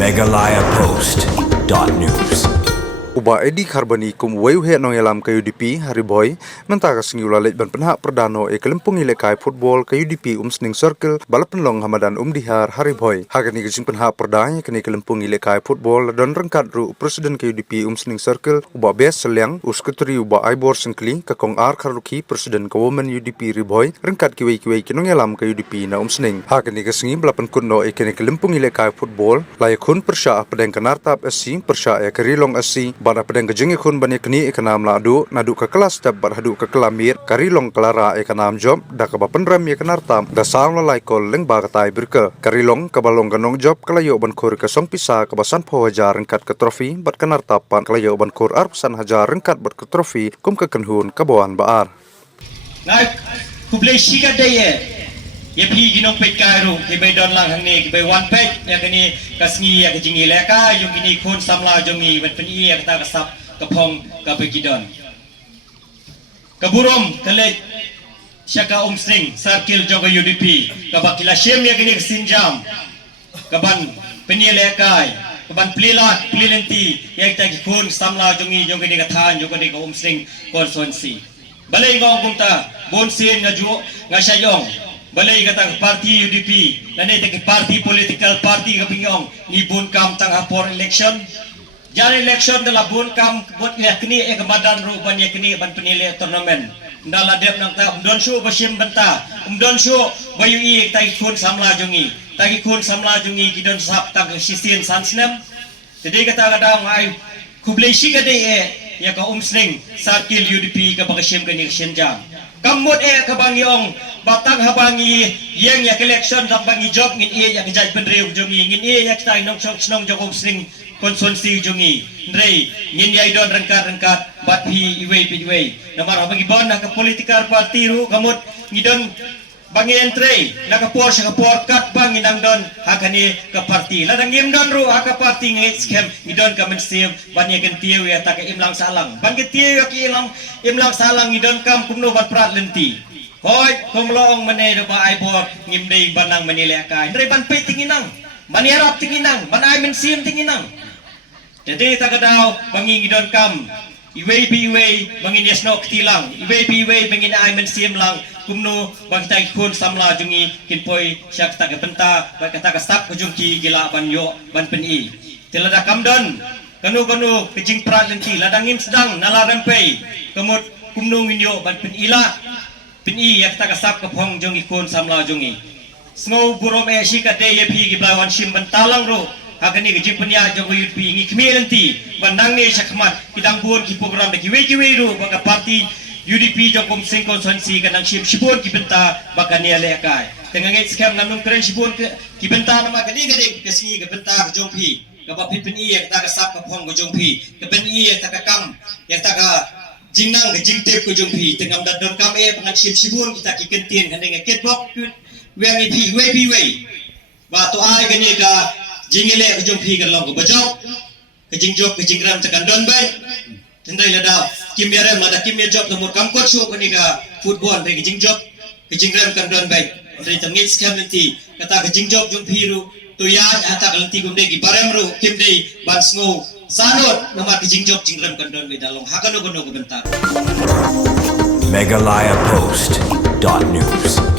megalayapost.news. Uba edi karbani kum wayu he nong yalam ke UDP hari boy mentaka sengi ulalit ban penhak perdano e kelempung ilekai football ke UDP sning circle balapan long hamadan dihar hari boy hagani ke penhak perdanya kini kelempung ilekai football dan rengkat ru presiden ke UDP sning circle uba bes seliang uskutri uba aibor sengkli ke kong ar karuki presiden ke women UDP riboy rengkat kiwei kinong yalam ke UDP na sning hagani ke sengi balapan kunno e kini kelempung ilekai football layakun persya pedeng kenartap SC persya e kerilong SC pada pedang kejengi kun banyak ni ikanam ladu nadu ke kelas tab hadu ke kelamir karilong kelara ikanam job da ke bapenram ikanartam da saung lalai kol leng ba katai berke karilong ke balong ganong job kelayo ban kur ke song pisa ke basan po hajar rengkat ke trofi bat kenartapan kelayo ban kur arpusan hajar rengkat bat ke trofi kum ke kenhun ke bawan baar ngai kublai shiga deye ye pi ginong pet kairu ke bai don lang hang ni ke bai one pet ya kini kasngi ya ke jingi leka yung kini kun samla jongi ban peni ya kata kasap kapong ka pekidon kaburom kale syaka umsring sarkil joga UDP kabakila shem ya kini sinjam kaban peni lekai kaban plilat plilenti ya kita kun samla jongi kini kathan jongi ka umsring konstituensi balai ngong kumta bonsin ngaju ngasyayong balai kata parti UDP nane te parti political parti kapingong ni bun kam tang hapor election jar election dala bun kam bot yakni ek madan ru ban yakni ban penile tournament ndala dep nang ta don shu basim benta don shu bayu i tai kun samla jongi kidon sap tang sisin sansnem jadi kata kadang ai kublai shi kade ya ka umsring sarkil UDP ka bakasim kani senjam kamut kabangiong batang habangi yang ya election sambangi job ngin ya kejai penriu jongi ngin ya kita nong snong jogom sing konstituensi jongi ndrei ngin ya idon rengkat bat hi iwei namar habangi bon na ka political party ru kamut ngidon bangi entre na ka por kat bangi nang don hakani ka party ladang ngim don ru ka party ngi scam ngidon ka mensiu banya gentiu ya ta ka imlang salang ban gentiu ya ki imlang salang ngidon kam kumno bat prat lenti hoi kumloong mane do ba ai bor ngim dei banang manile ka ndrei ban pe tinginang maniarap tinginang ban ai mensim tinginang jadi ta kadau bangi ngidon kam iwei bangin yasno ktilang iwei bangin ai mensim lang kumno bagtai kun samla jungi kinpoi syak ta benta kata ka stap kujungki gila ban yo ban peni tilada kamdon kanu kejing prat lenti ladangin sedang nalarem pe kemut kumno nginyo ban penila peni yak ta ka stap kapong jungi kun samla jungi snow burom e shika de ye phi gibawan shim bentalang ro hakani kejing penya jogo yupi ngi kmelenti bandang ne sakmat kidang buon ki program de kiwe ro baka parti UDP jokom singkon sonsi kanang shibon ki benta bakani ale kai tengangai scam nganung keren shibon ki benta nama gede kesi ke benta jongpi ka ba pipin i ek ta ka sap ka phong go jongpi ka ben i ek ta ka kam ek ta ka jingnang ke jingtep ko jongpi tengam da don kam e pangan shibon kita ki kentien kaneng ket bok weng i pi we ba to ai gani ka jingile ko jongpi ka long ko bajok ke jingjok ke jingram tekan don bai tendai lada kimyare mada kimya job nomor kam ko show kani ka football de jing job ke jingram kan don bai dari tangit scam nanti kata ke jing job jung piru to ya ata kalenti gum de gi barem ru kim dei ban sngo sanot nomor ke jing job jingram kan don bai dalong hakano gono ko bentar megalayapost.news.